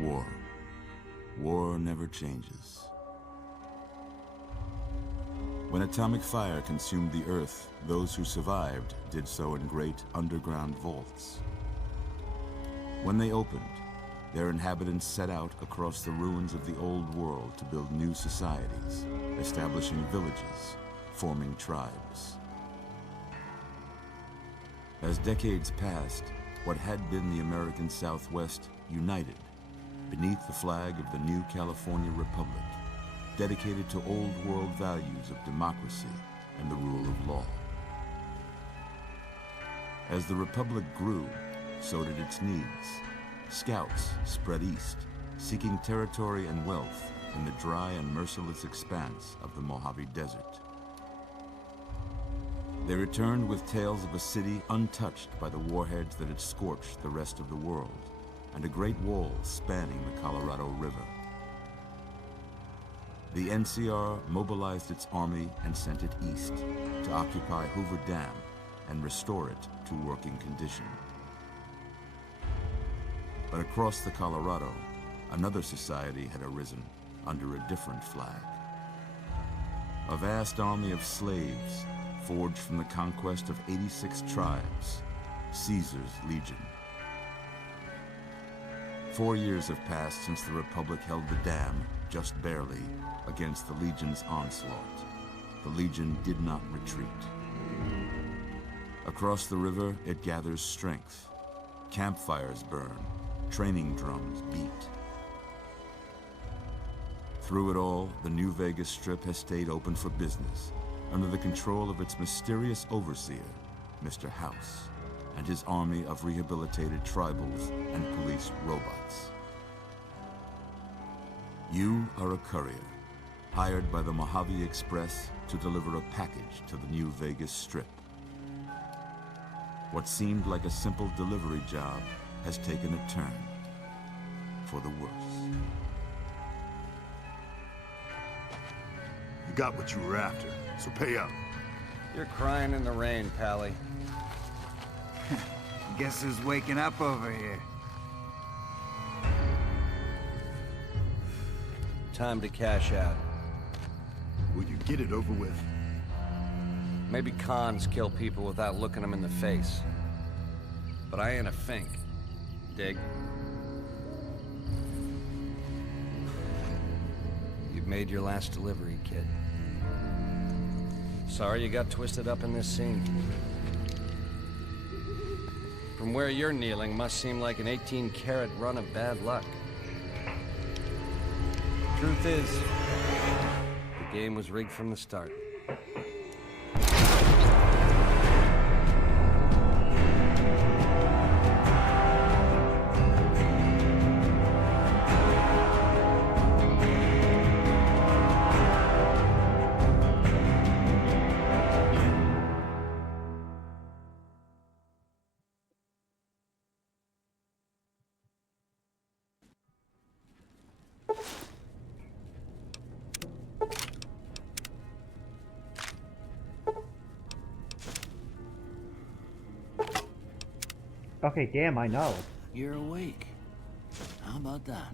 War. War never changes. When atomic fire consumed the Earth, those who survived did so in great underground vaults. When they opened, their inhabitants set out across the ruins of the old world to build new societies, establishing villages, forming tribes. As decades passed, what had been the American Southwest united beneath the flag of the new California Republic, dedicated to old world values of democracy and the rule of law. As the Republic grew, so did its needs. Scouts spread east, seeking territory and wealth in the dry and merciless expanse of the Mojave Desert. They returned with tales of a city untouched by the warheads that had scorched the rest of the world, and a great wall spanning the Colorado River. The NCR mobilized its army and sent it east to occupy Hoover Dam and restore it to working condition. But across the Colorado, another society had arisen under a different flag. A vast army of slaves forged from the conquest of 86 tribes, Caesar's Legion. 4 years have passed since the Republic held the dam, just barely, against the Legion's onslaught. The Legion did not retreat. Across the river, it gathers strength. Campfires burn, training drums beat. Through it all, the New Vegas Strip has stayed open for business, under the control of its mysterious overseer, Mr. House, and his army of rehabilitated tribals and police robots. You are a courier, hired by the Mojave Express to deliver a package to the New Vegas Strip. What seemed like a simple delivery job has taken a turn for the worse. You got what you were after, so pay up. You're crying in the rain, Pally. Guess who's waking up over here? Time to cash out. Will you get it over with? Maybe cons kill people without looking them in the face. But I ain't a fink. Dig? You've made your last delivery, kid. Sorry you got twisted up in this scene. From where you're kneeling must seem like an 18-carat run of bad luck. Truth is, the game was rigged from the start. Okay, damn, I know. You're awake. How about that?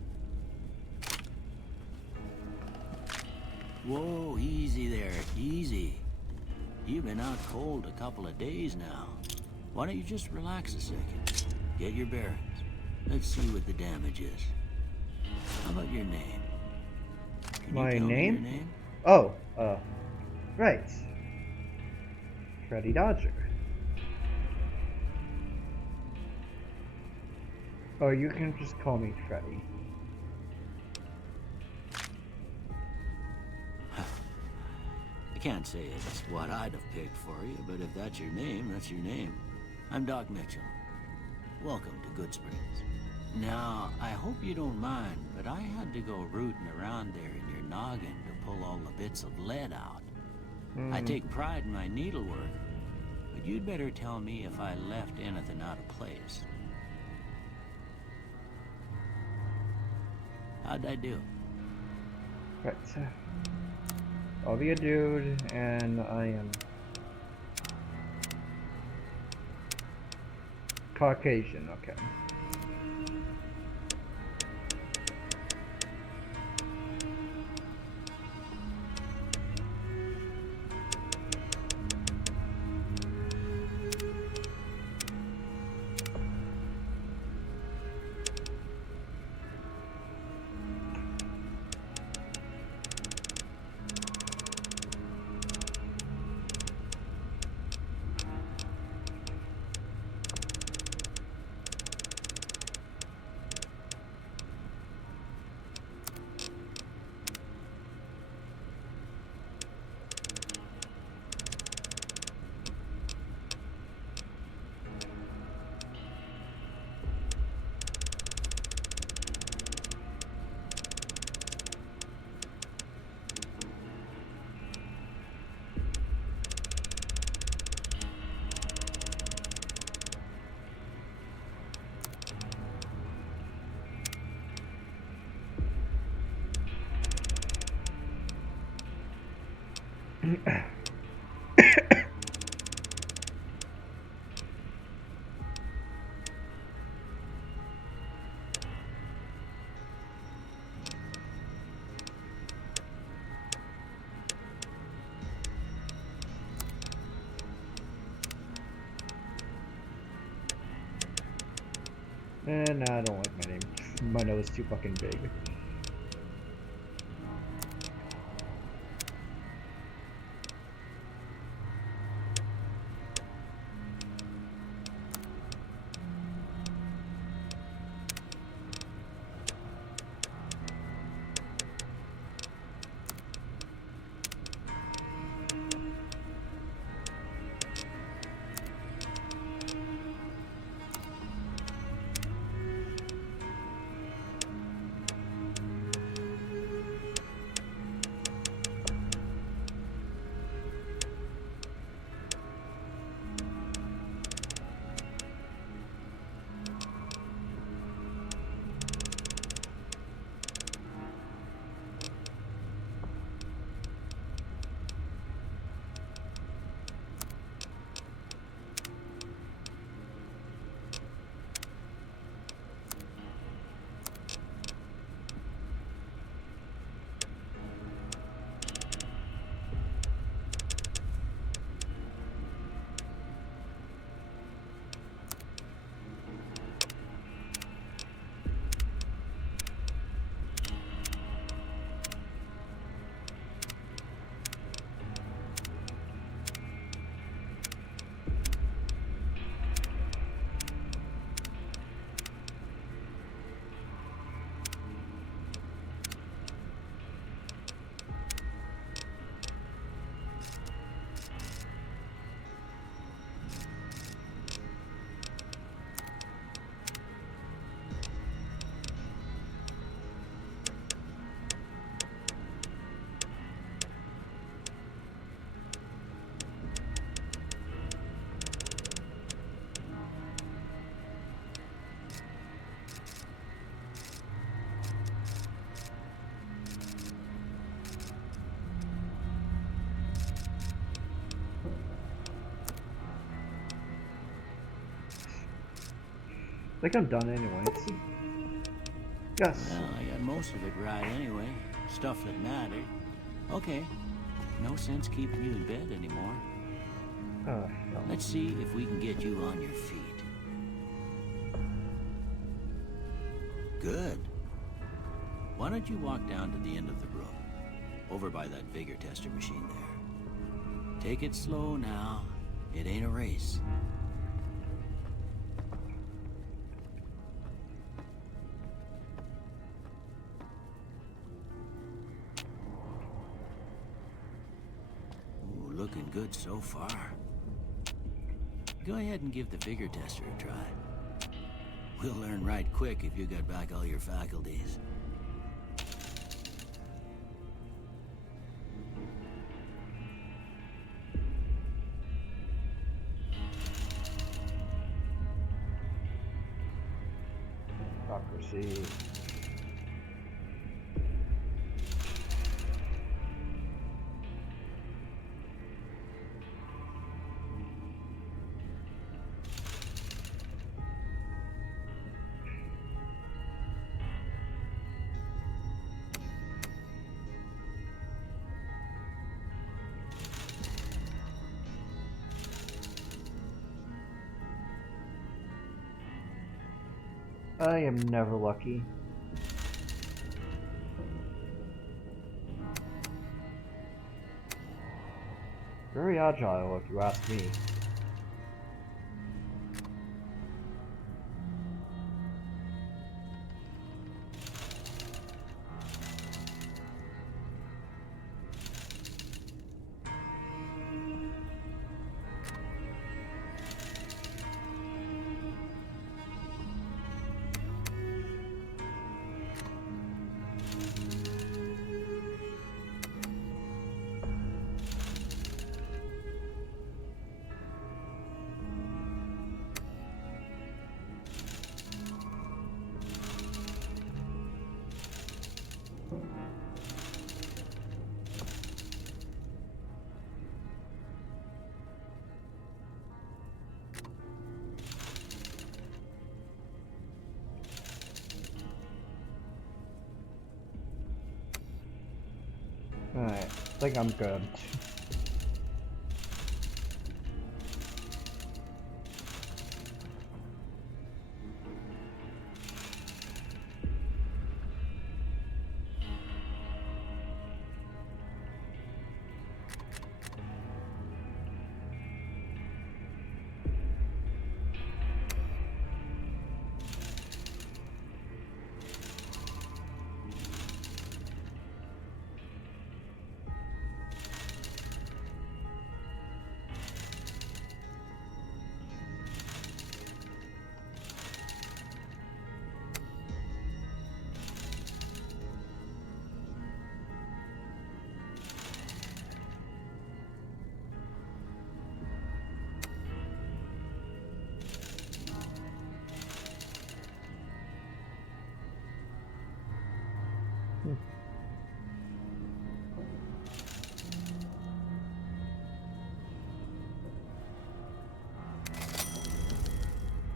Whoa, easy there, easy. You've been out cold a couple of days now. Why don't you just relax a second? Get your bearings. Let's see what the damage is. How about your name? Can My you tell me name? your name? Oh, right. Freddy Dodger. Or you can just call me Freddy. I can't say it's what I'd have picked for you, but if that's your name, that's your name. I'm Doc Mitchell. Welcome to Good Springs. Now, I hope you don't mind, but I had to go rooting around there in your noggin to pull all the bits of lead out. I take pride in my needlework, but you'd better tell me if I left anything out of place. How'd I do? Right. I'll be a dude, and I am Caucasian, okay. And I don't like my name. My nose is too fucking big. I think I'm done anyway. Yes. Well, I got most of it right anyway. Stuff that mattered. Okay. No sense keeping you in bed anymore. No. Let's see if we can get you on your feet. Good. Why don't you walk down to the end of the room? Over by that vigor tester machine there. Take it slow now. It ain't a race. Ooh, looking good so far. Go ahead and give the vigor tester a try. We'll learn right quick if you got back all your faculties. Dr. C. I am never lucky. Very agile, if you ask me. Alright, I think I'm good.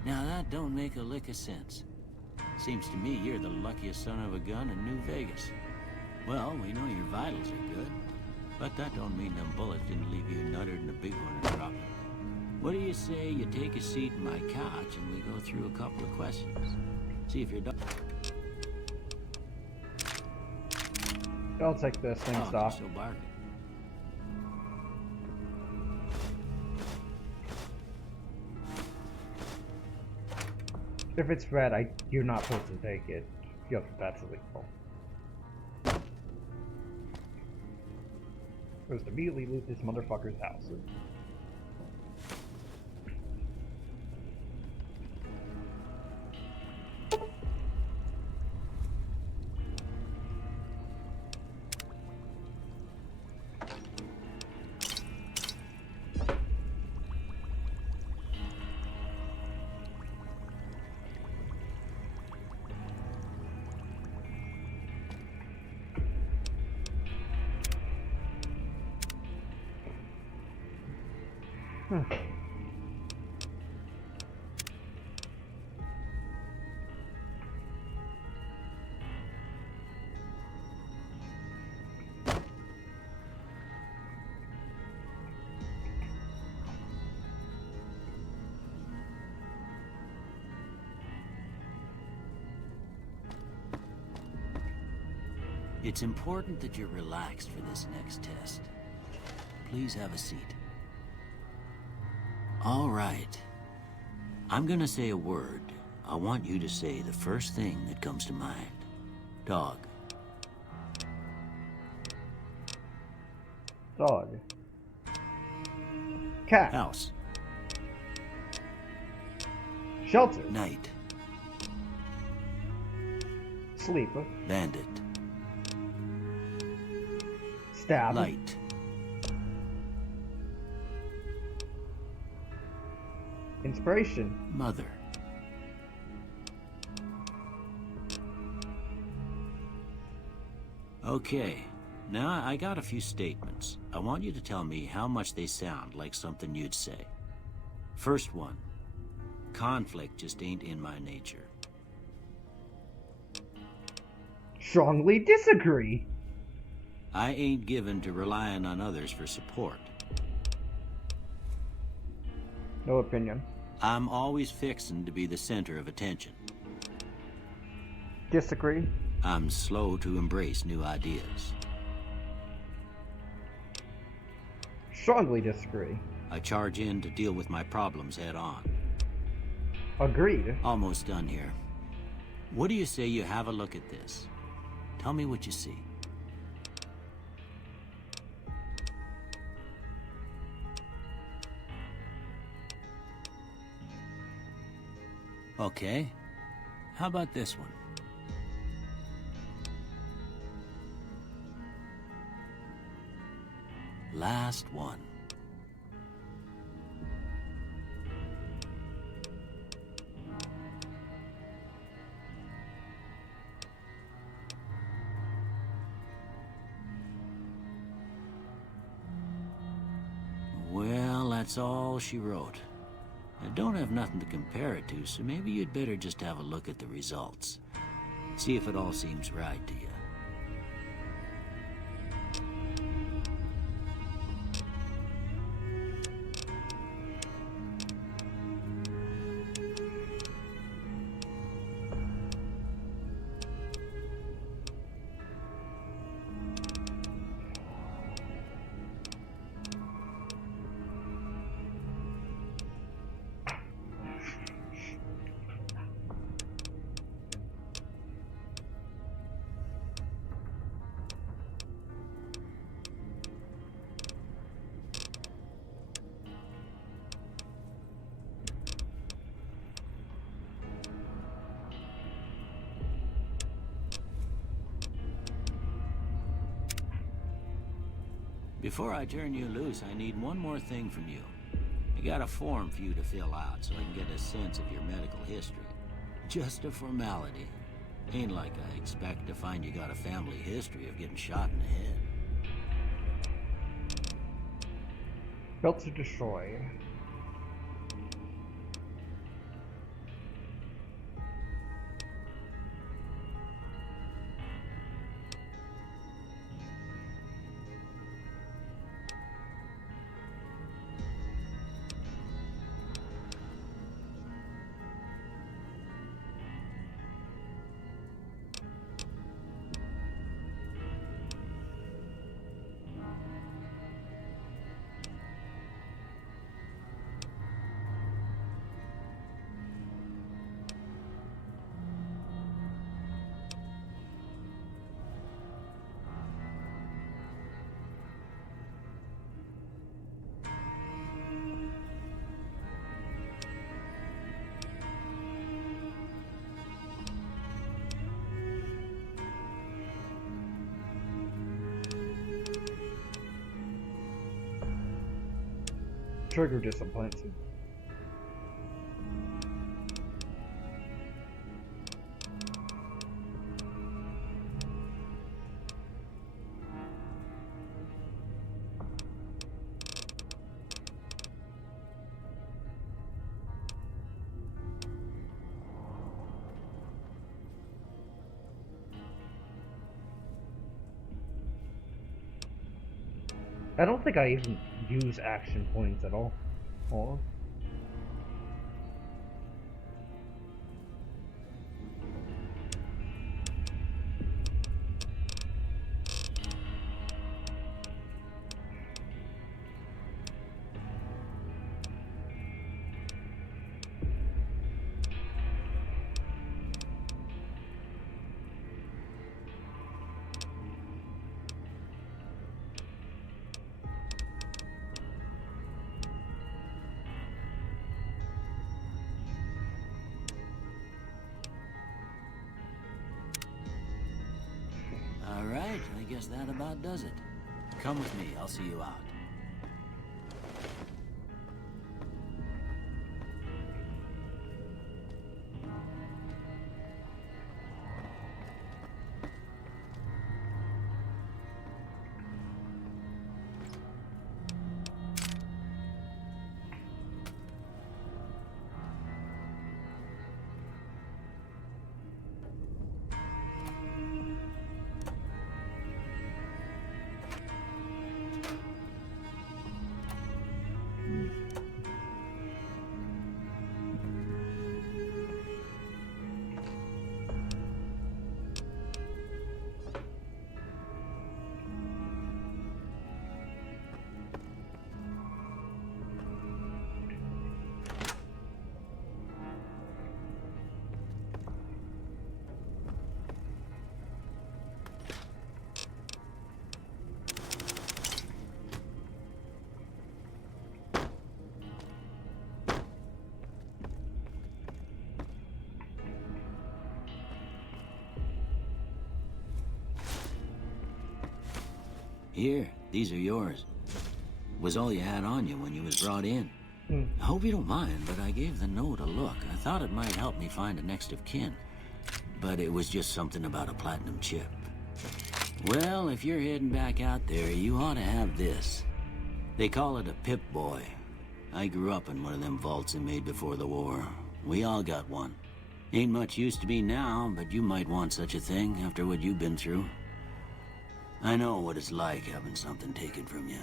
Now that don't make a lick of sense. Seems to me you're the luckiest son of a gun in New Vegas. Well, we know your vitals are good, but that don't mean them bullets didn't leave you nuttered in a big one and drop it. What do you say you take a seat in my couch and we go through a couple of questions? See if you're done. I'll take this, thanks, Doc. So barking. If it's red, you're not supposed to take it. That's illegal. Supposed to immediately loot this motherfucker's house. It's important that you're relaxed for this next test. Please have a seat. All right. I'm gonna say a word. I want you to say the first thing that comes to mind. Dog. Dog. Cat. House. Shelter. Night. Sleep. Bandit. Stab. Light. Inspiration. Mother. Okay. Now I got a few statements. I want you to tell me how much they sound like something you'd say. First one. Conflict just ain't in my nature. Strongly disagree. I ain't given to relying on others for support. No opinion. I'm always fixin' to be the center of attention. Disagree. I'm slow to embrace new ideas. Strongly disagree. I charge in to deal with my problems head on. Agreed. Almost done here. What do you say you have a look at this? Tell me what you see. Okay. How about this one? Last one. Well, that's all she wrote. I don't have nothing to compare it to, so maybe you'd better just have a look at the results. See if it all seems right to you. Before I turn you loose, I need one more thing from you. I got a form for you to fill out so I can get a sense of your medical history. Just a formality. Ain't like I expect to find you got a family history of getting shot in the head. Built to destroy. Trigger disappoints. I don't think I even use action points at all. Hold on. guess that about does it. Come with me, I'll see you out. Here, these are yours. Was all you had on you when you was brought in. I hope you don't mind, but I gave the note a look. I thought it might help me find a next of kin. But it was just something about a platinum chip. Well, if you're heading back out there, you ought to have this. They call it a Pip-Boy. I grew up in one of them vaults they made before the war. We all got one. Ain't much use to me now, but you might want such a thing after what you've been through. I know what it's like having something taken from you.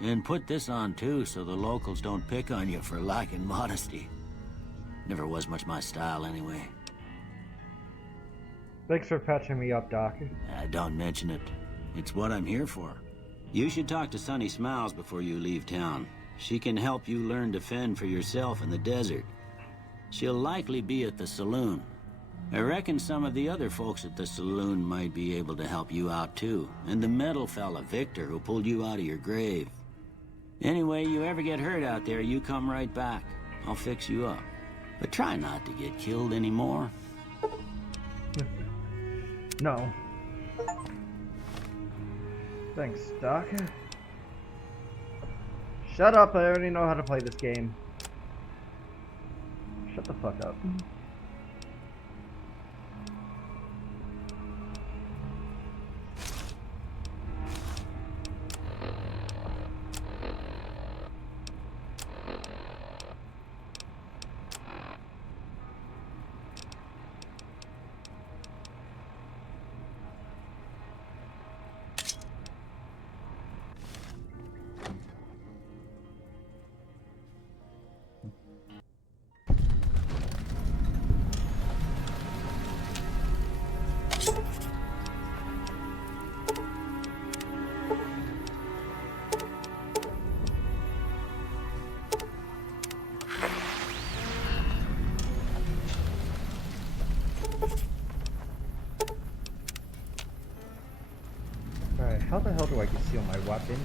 And put this on too, so the locals don't pick on you for lacking modesty. Never was much my style anyway. Thanks for patching me up, Doc. Don't mention it. It's what I'm here for. You should talk to Sunny Smiles before you leave town. She can help you learn to fend for yourself in the desert. She'll likely be at the saloon. I reckon some of the other folks at the saloon might be able to help you out too. And the metal fella, Victor, who pulled you out of your grave. Anyway, you ever get hurt out there, you come right back. I'll fix you up. But try not to get killed anymore. No. Thanks, Doc. Shut up, I already know how to play this game. Shut the fuck up. Alright, how the hell do I conceal my weapon?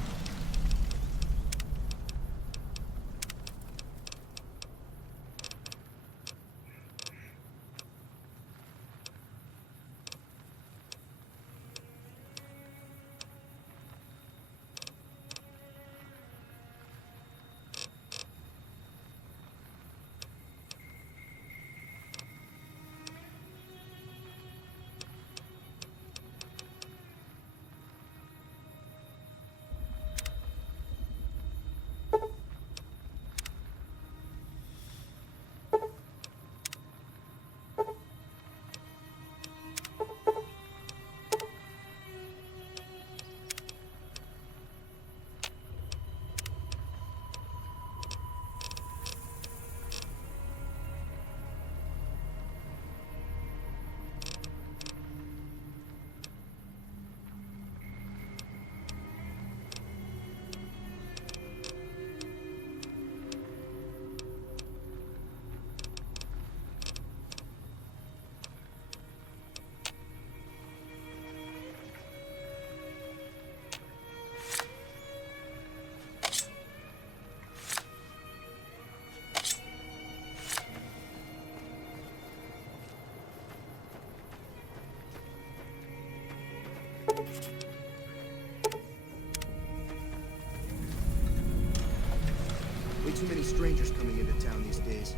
too many strangers coming into town these days.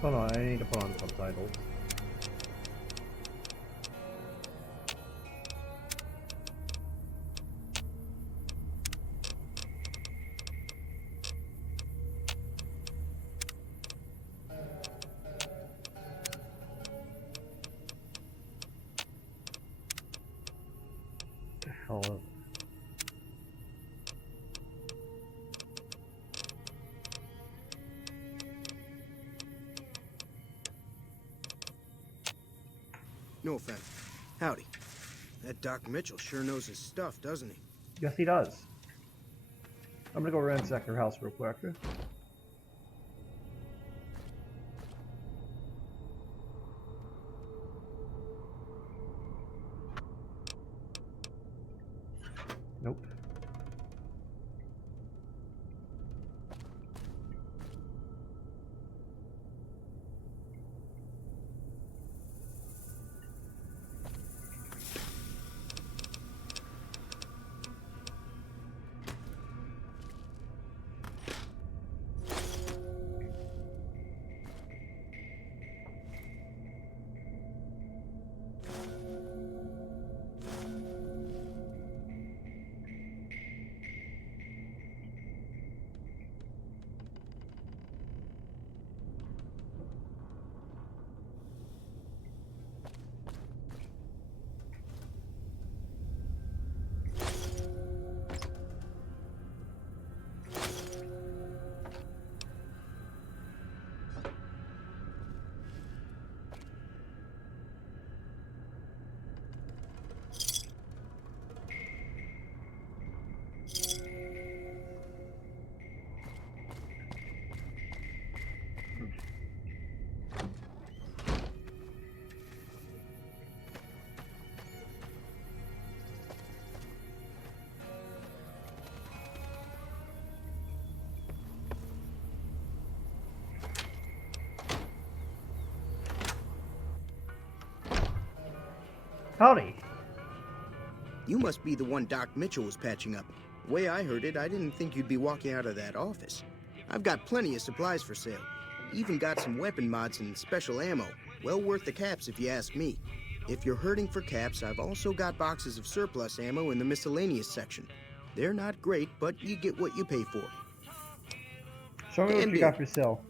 Hold on, I need to put on subtitles. The hell? No offense. Howdy. That Doc Mitchell sure knows his stuff, doesn't he? Yes, he does. I'm gonna go ransack your house real quick. Nope. Howdy. You must be the one Doc Mitchell was patching up. The way I heard it, I didn't think you'd be walking out of that office. I've got plenty of supplies for sale. Even got some weapon mods and special ammo. Well worth the caps if you ask me. If you're hurting for caps, I've also got boxes of surplus ammo in the miscellaneous section. They're not great, but you get what you pay for. Show me what you got for sale.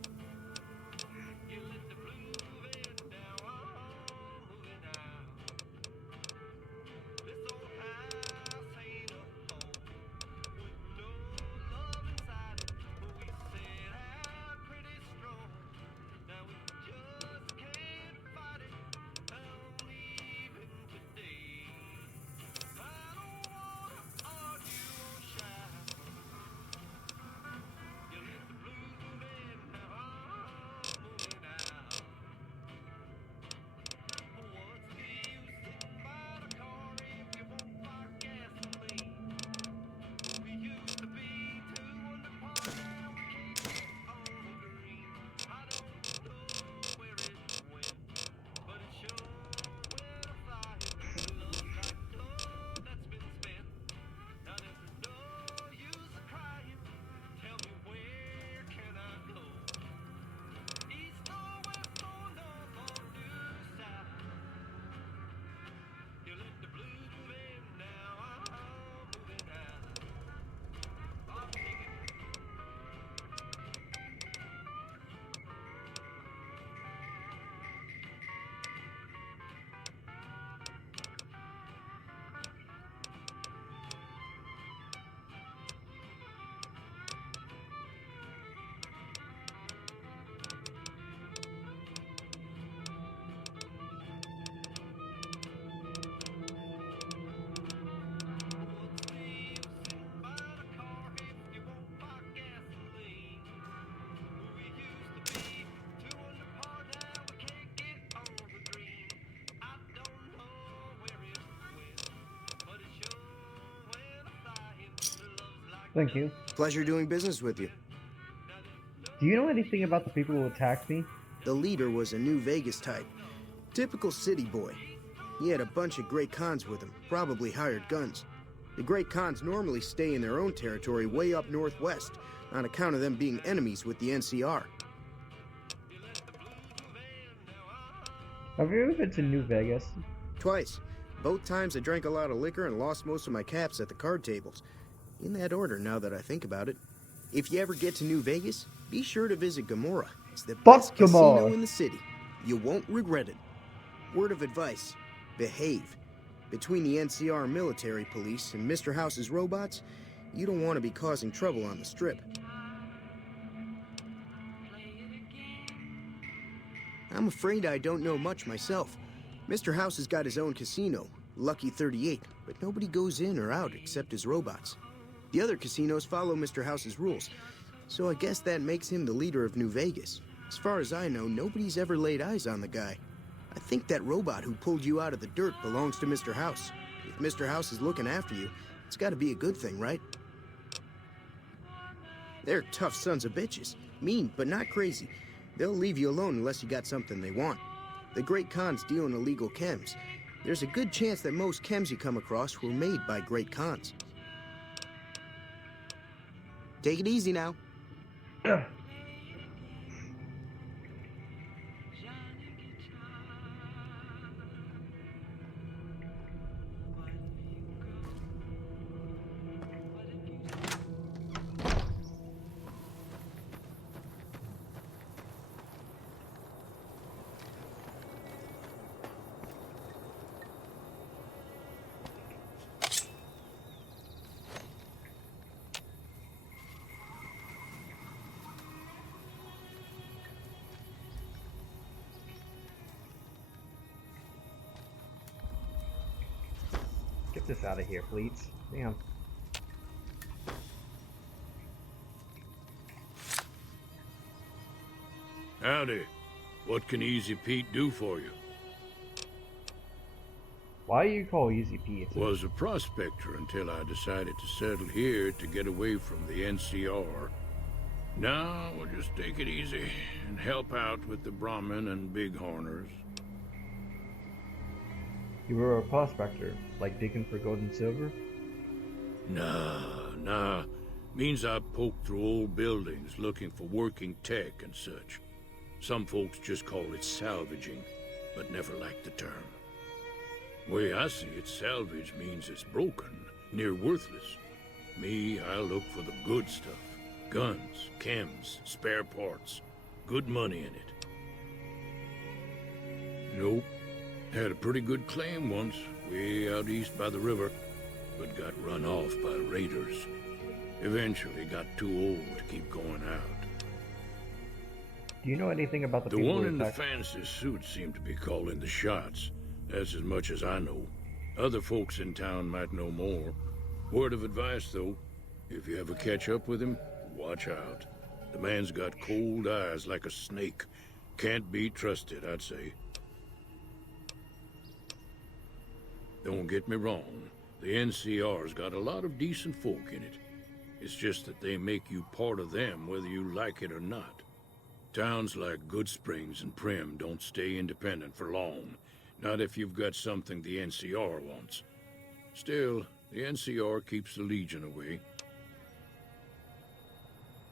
Thank you. Pleasure doing business with you. Do you know anything about the people who attacked me? The leader was a New Vegas type. Typical city boy. He had a bunch of great cons with him, probably hired guns. The Great Khans normally stay in their own territory way up northwest, on account of them being enemies with the NCR. Have you ever been to New Vegas? Twice. Both times I drank a lot of liquor and lost most of my caps at the card tables. In that order, now that I think about it. If you ever get to New Vegas, be sure to visit Gamora. It's the best casino in the city. You won't regret it. Word of advice, behave. Between the NCR military police and Mr. House's robots, you don't want to be causing trouble on the Strip. I'm afraid I don't know much myself. Mr. House has got his own casino, Lucky 38, but nobody goes in or out except his robots. The other casinos follow Mr. House's rules, so I guess that makes him the leader of New Vegas. As far as I know, nobody's ever laid eyes on the guy. I think that robot who pulled you out of the dirt belongs to Mr. House. If Mr. House is looking after you, it's gotta be a good thing, right? They're tough sons of bitches. Mean, but not crazy. They'll leave you alone unless you got something they want. The Great Khans deal in illegal chems. There's a good chance that most chems you come across were made by Great Khans. Take it easy now. Get this out of here, Fleets. Damn. Howdy. What can Easy Pete do for you? Why do you call Easy Pete? Was a prospector until I decided to settle here to get away from the NCR. Now we'll just take it easy and help out with the Brahmin and Bighorners. You were a prospector, like digging for gold and silver? Nah. Means I poked through old buildings looking for working tech and such. Some folks just call it salvaging, but never liked the term. Way I see it, salvage means it's broken, near worthless. Me, I look for the good stuff. Guns, chems, spare parts. Good money in it. Nope. Had a pretty good claim once, way out east by the river, but got run off by raiders. Eventually got too old to keep going out. Do you know anything about the The people one who in the attacked? fancy suit seemed to be calling the shots. That's as much as I know. Other folks in town might know more. Word of advice, though, if you ever catch up with him, watch out. The man's got cold eyes like a snake. Can't be trusted, I'd say. Don't get me wrong. The NCR's got a lot of decent folk in it. It's just that they make you part of them whether you like it or not. Towns like Goodsprings and Primm don't stay independent for long. Not if you've got something the NCR wants. Still, the NCR keeps the Legion away.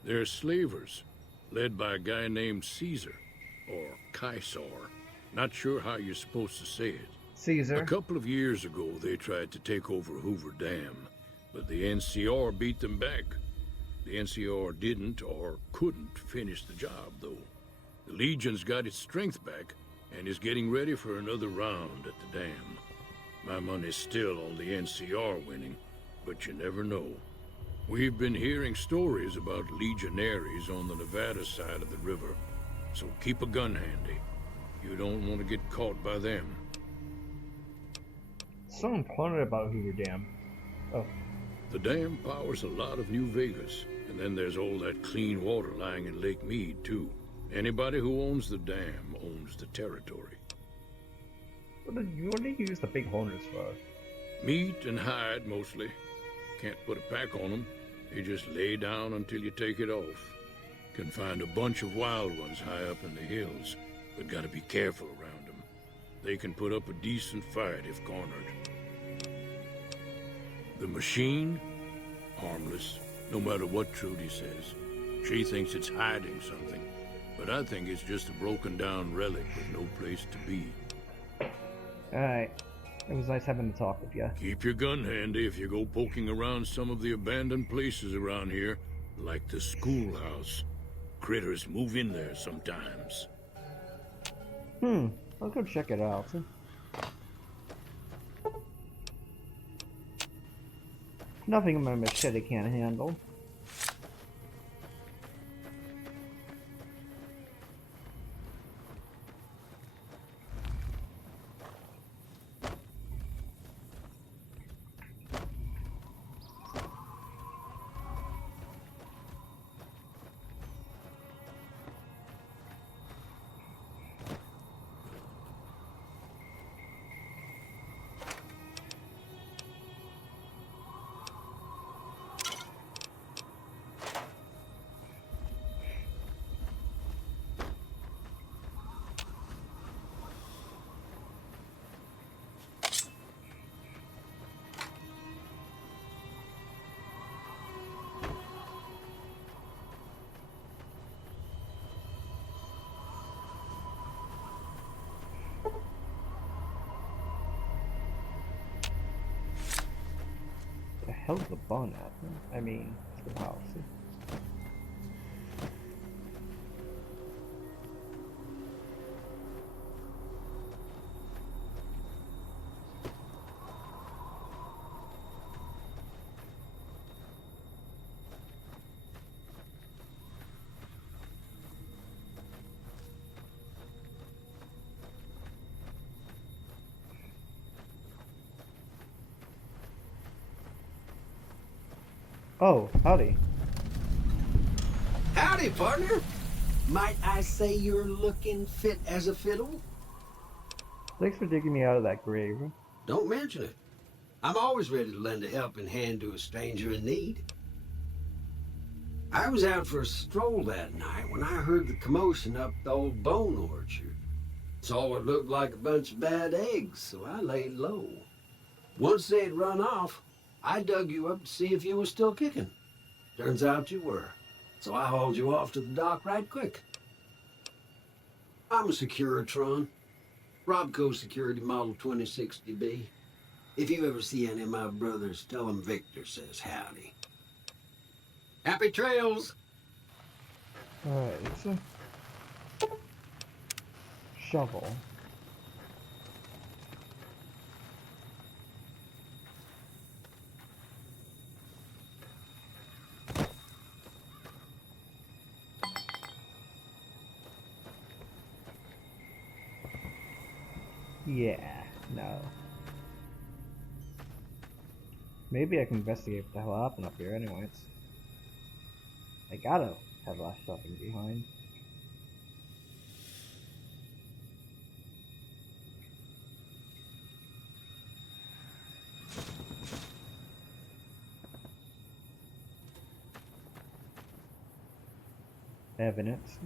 They're slavers, led by a guy named Caesar, or Caesar. Not sure how you're supposed to say it. Caesar. A couple of years ago, they tried to take over Hoover Dam, but the NCR beat them back. The NCR didn't or couldn't finish the job, though. The Legion's got its strength back and is getting ready for another round at the dam. My money's still on the NCR winning, but you never know. We've been hearing stories about legionaries on the Nevada side of the river, so keep a gun handy. You don't want to get caught by them. So important about Hoover Dam. Oh, The dam powers a lot of New Vegas, and then there's all that clean water lying in Lake Mead, too. Anybody who owns the dam owns the territory. what do you use the big hornets for? Meat and hide, mostly. Can't put a pack on them. They just lay down until you take it off. Can find a bunch of wild ones high up in the hills, but gotta be careful around them. They can put up a decent fight if cornered. The machine? Harmless, no matter what Trudy says. She thinks it's hiding something, but I think it's just a broken down relic with no place to be. Alright. It was nice having to talk with you. Keep your gun handy if you go poking around some of the abandoned places around here, like the schoolhouse. Critters move in there sometimes. I'll go check it out. Nothing my machete can't handle. The hell's the bun at? I mean, the house. Oh, howdy. Howdy, partner. Might I say you're looking fit as a fiddle? Thanks for digging me out of that grave. Don't mention it. I'm always ready to lend a helping hand to a stranger in need. I was out for a stroll that night when I heard the commotion up the old bone orchard. Saw what looked like a bunch of bad eggs, so I laid low. Once they'd run off, I dug you up to see if you were still kicking. Turns out you were, so I hauled you off to the dock right quick. I'm a Securitron, Robco Security Model 2060B. If you ever see any of my brothers, tell them Victor says howdy. Happy trails! Alright, it's a shovel. Yeah, no. Maybe I can investigate what the hell happened up here anyways. I gotta have left something behind. Evidence.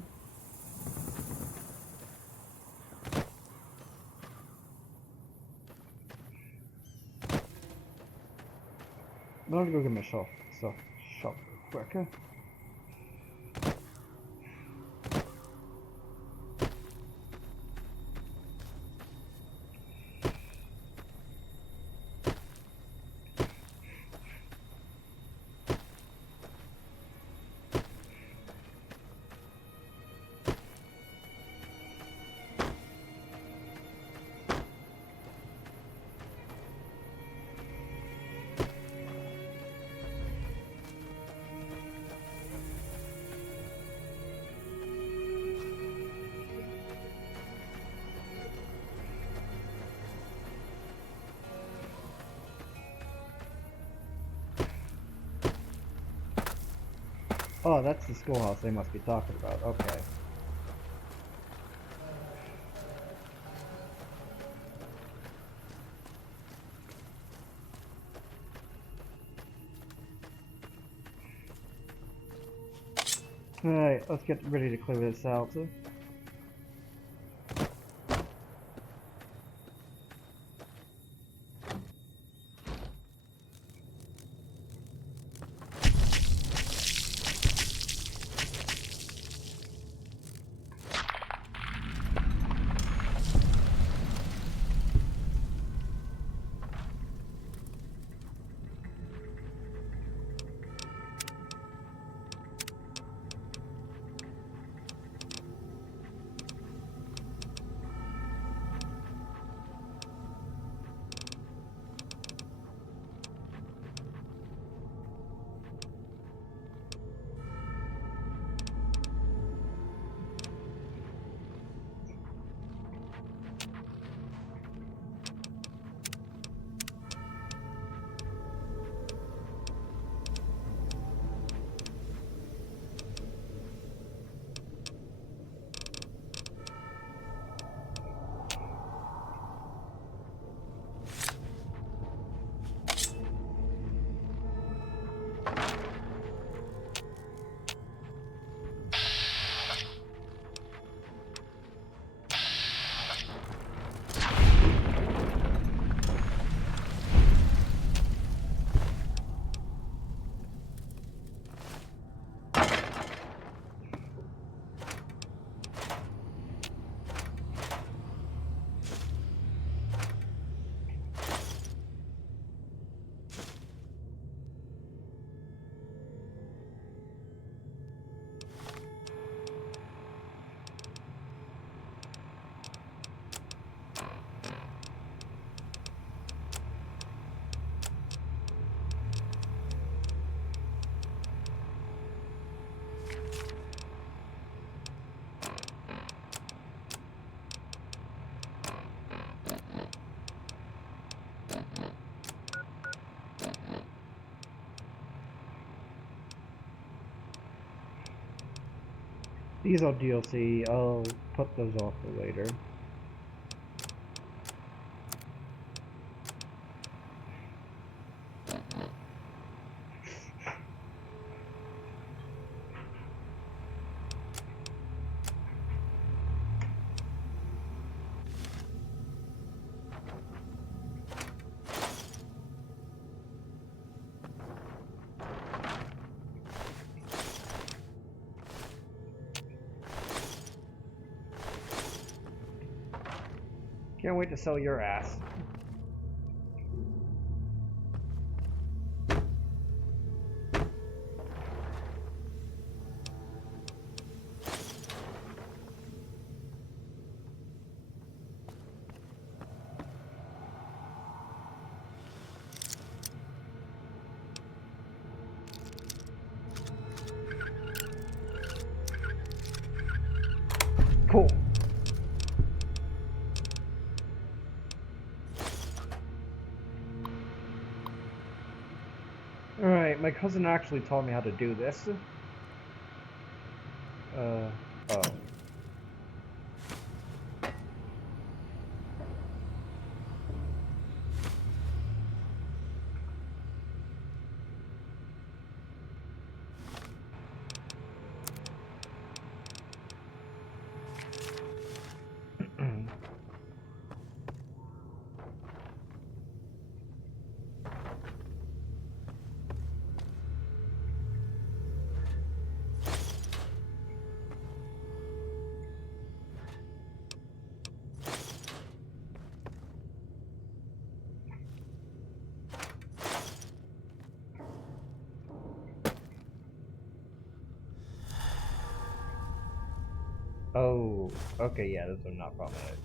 I'm gonna go get my shop real quick. Oh, that's the schoolhouse they must be talking about. Okay. Alright, let's get ready to clear this out. These are DLC. I'll put those off for later. Can't wait to sell your ass. Cool. Alright, my cousin actually taught me how to do this. Oh. Oh, okay, yeah, those are not prominent.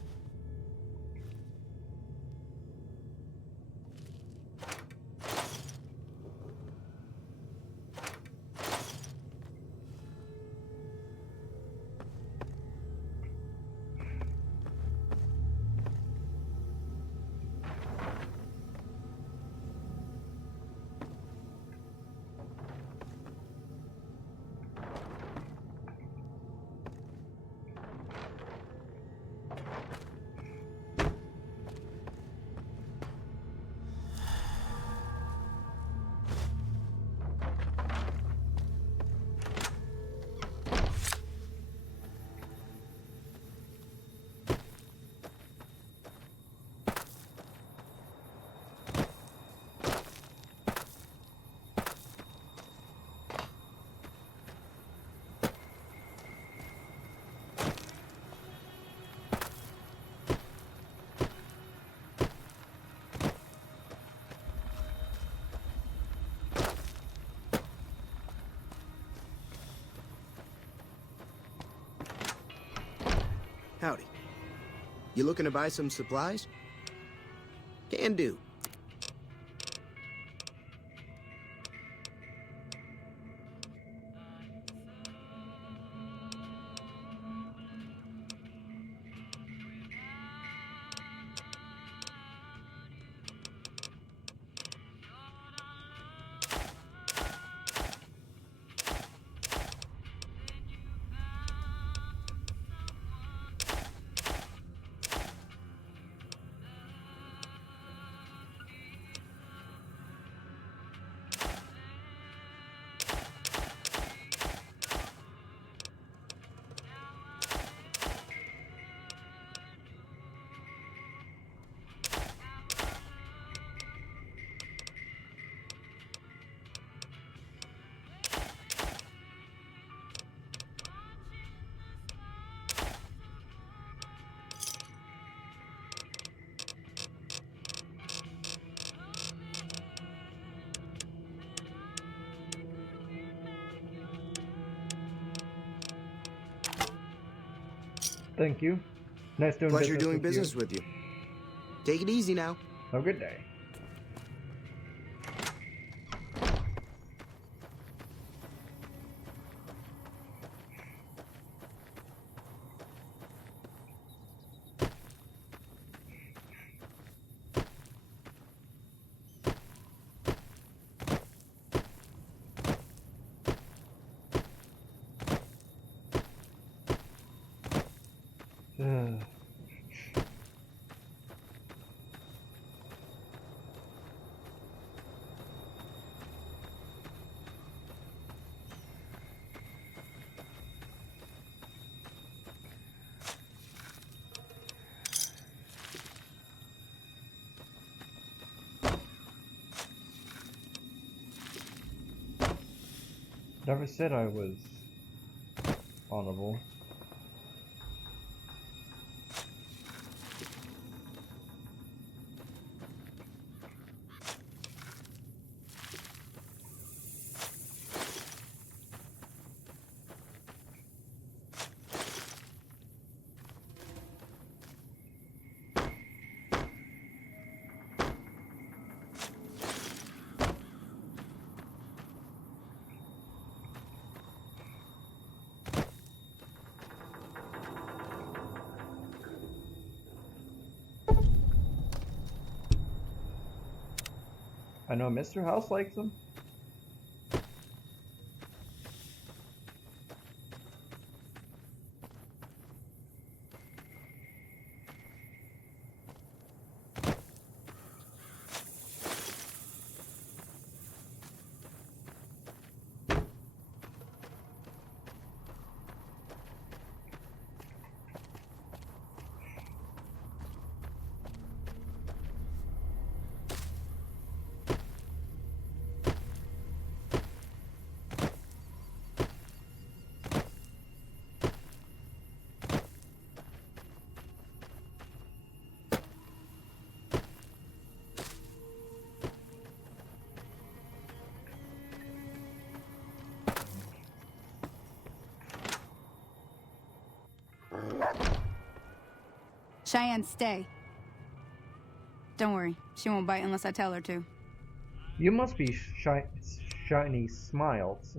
Howdy. You looking to buy some supplies? Can do. Thank you. Nice doing Pleasure business doing with business you. with you. Take it easy now. Have a good day. Ugh. Never said I was honorable. I know Mr. House likes them. Cheyenne, stay. Don't worry, she won't bite unless I tell her to. You must be Shiny Smiles.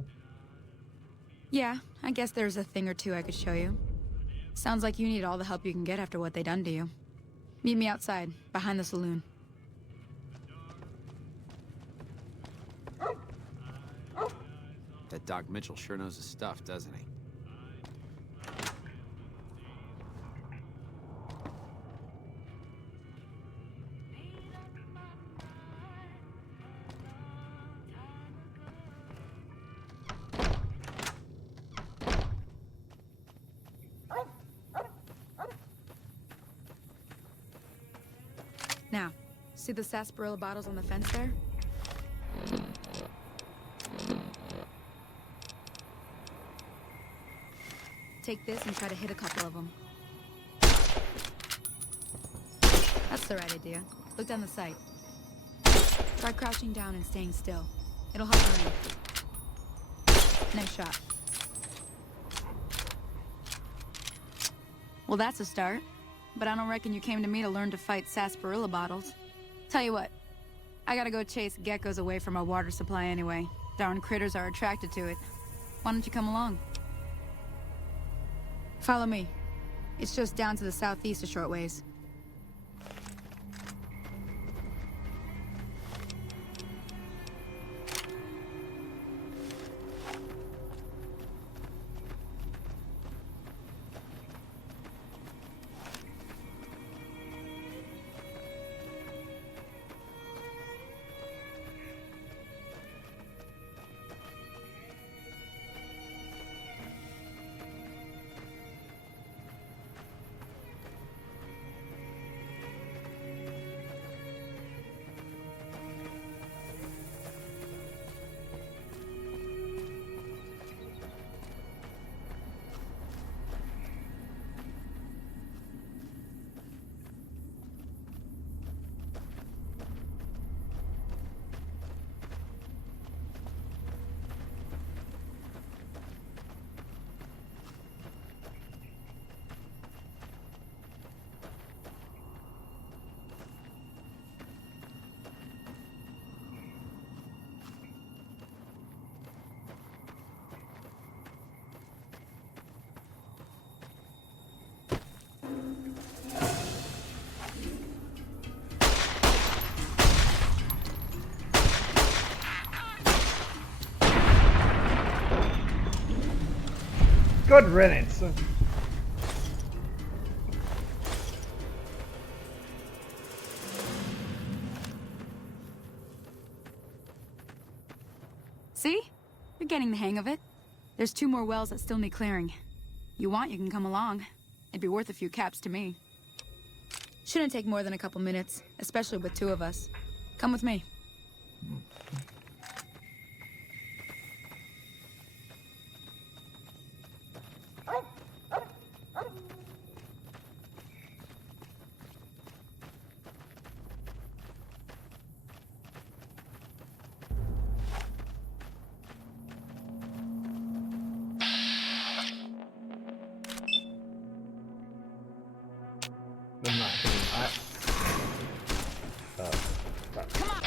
Yeah, I guess there's a thing or two I could show you. Sounds like you need all the help you can get after what they done to you. Meet me outside, behind the saloon. That Doc Mitchell sure knows his stuff, doesn't he? Now, see the sarsaparilla bottles on the fence there? Take this and try to hit a couple of them. That's the right idea. Look down the sight. Try crouching down and staying still. It'll help your aim. Nice shot. Well, that's a start. But I don't reckon you came to me to learn to fight sarsaparilla bottles. Tell you what, I gotta go chase geckos away from our water supply anyway. Darn critters are attracted to it. Why don't you come along? Follow me. It's just down to the southeast a short ways. Good riddance. getting the hang of it. There's 2 more wells that still need clearing. You want, you can come along. It'd be worth a few caps to me. Shouldn't take more than a couple minutes, especially with 2 of us. Come with me. I'm not doing that. Come on.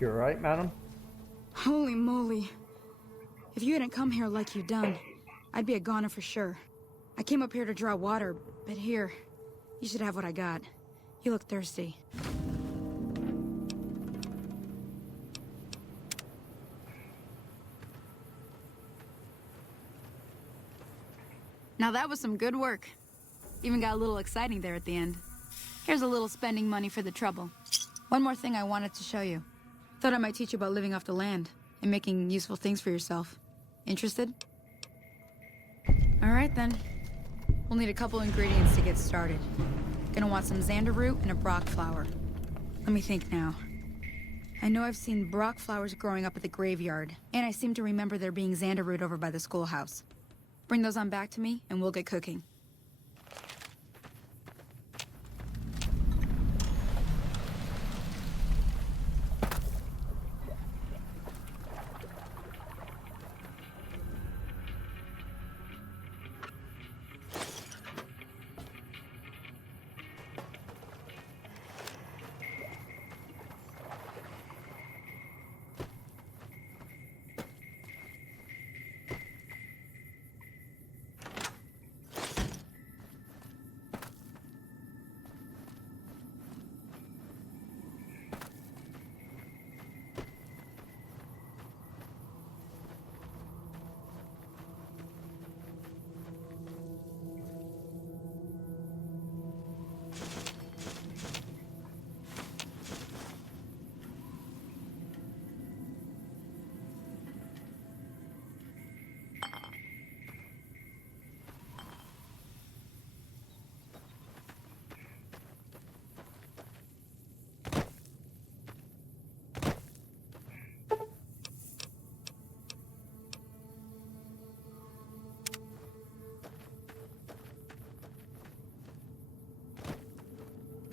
You're right, madam? Holy moly. If you hadn't come here like you done, I'd be a goner for sure. I came up here to draw water, but here, you should have what I got. You look thirsty. Now that was some good work. Even got a little exciting there at the end. Here's a little spending money for the trouble. One more thing I wanted to show you. Thought I might teach you about living off the land and making useful things for yourself. Interested? All right then. We'll need a couple ingredients to get started. Gonna want some xander root and a brock flower. Let me think now. I know I've seen brock flowers growing up at the graveyard, and I seem to remember there being xander root over by the schoolhouse. Bring those on back to me, and we'll get cooking.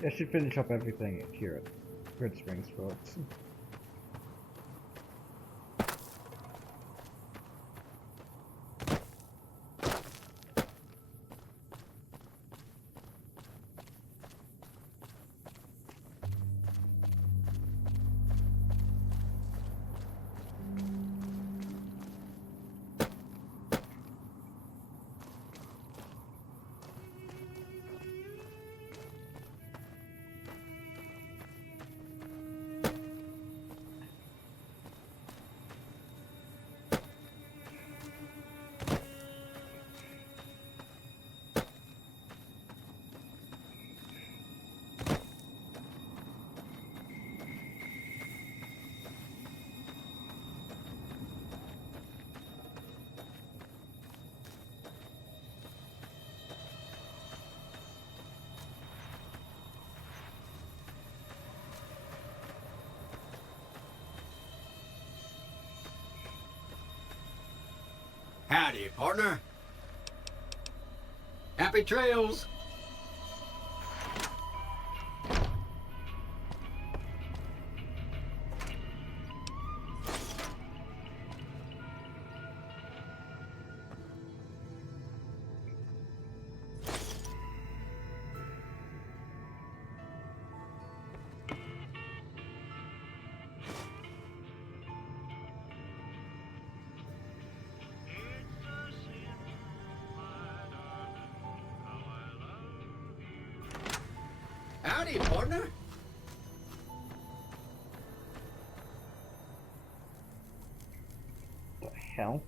I should finish up everything here at Goodsprings, folks. Howdy, partner. Happy trails. Howdy, partner. The hell?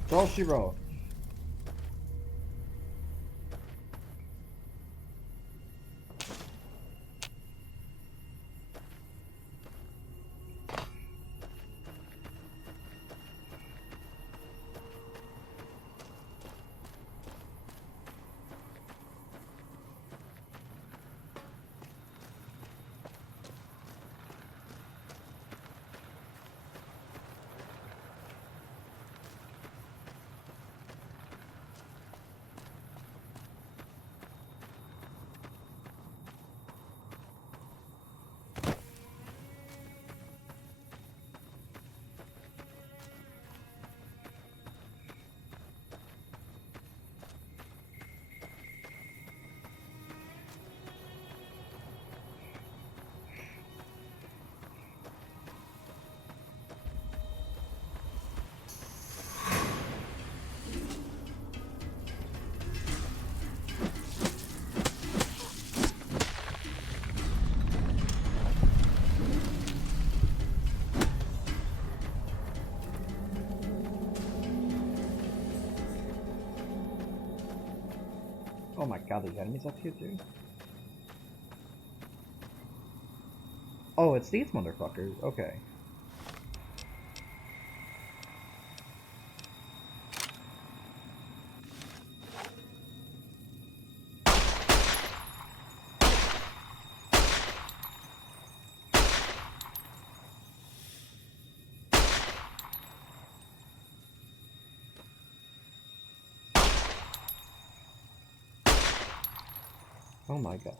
That's all she wrote. Oh my god, there's enemies up here too? Oh, it's these motherfuckers. Okay. Oh my god.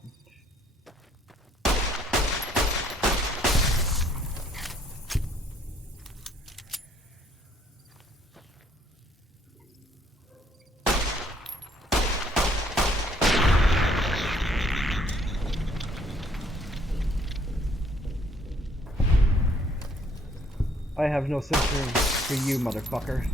I have no sympathy for you, motherfucker.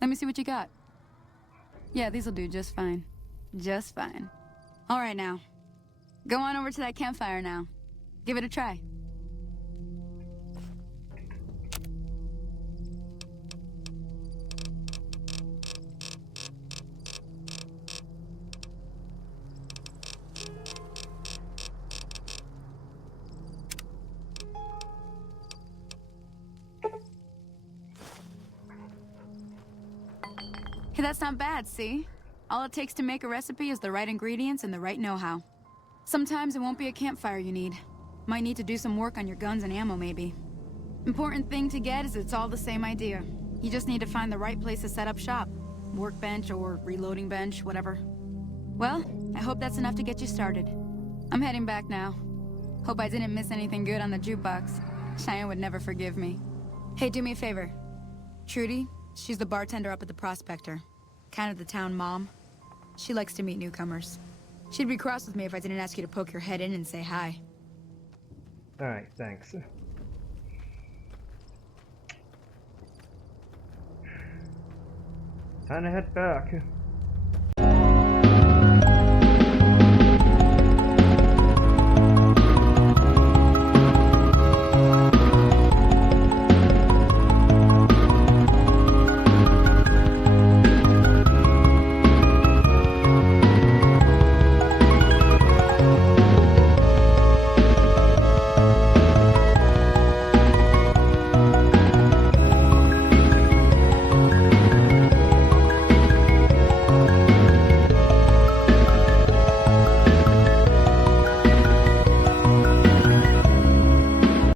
Let me see what you got. Yeah, these'll do just fine. Just fine. All right now. Go on over to that campfire now. Give it a try. Hey, that's not bad, see? All it takes to make a recipe is the right ingredients and the right know-how. Sometimes it won't be a campfire you need. Might need to do some work on your guns and ammo, maybe. Important thing to get is it's all the same idea. You just need to find the right place to set up shop. Workbench or reloading bench, whatever. Well, I hope that's enough to get you started. I'm heading back now. Hope I didn't miss anything good on the jukebox. Cheyenne would never forgive me. Hey, do me a favor. Trudy, she's the bartender up at the Prospector. Kind of the town mom. She likes to meet newcomers. She'd be cross with me if I didn't ask you to poke your head in and say hi. Alright, thanks. Time to head back.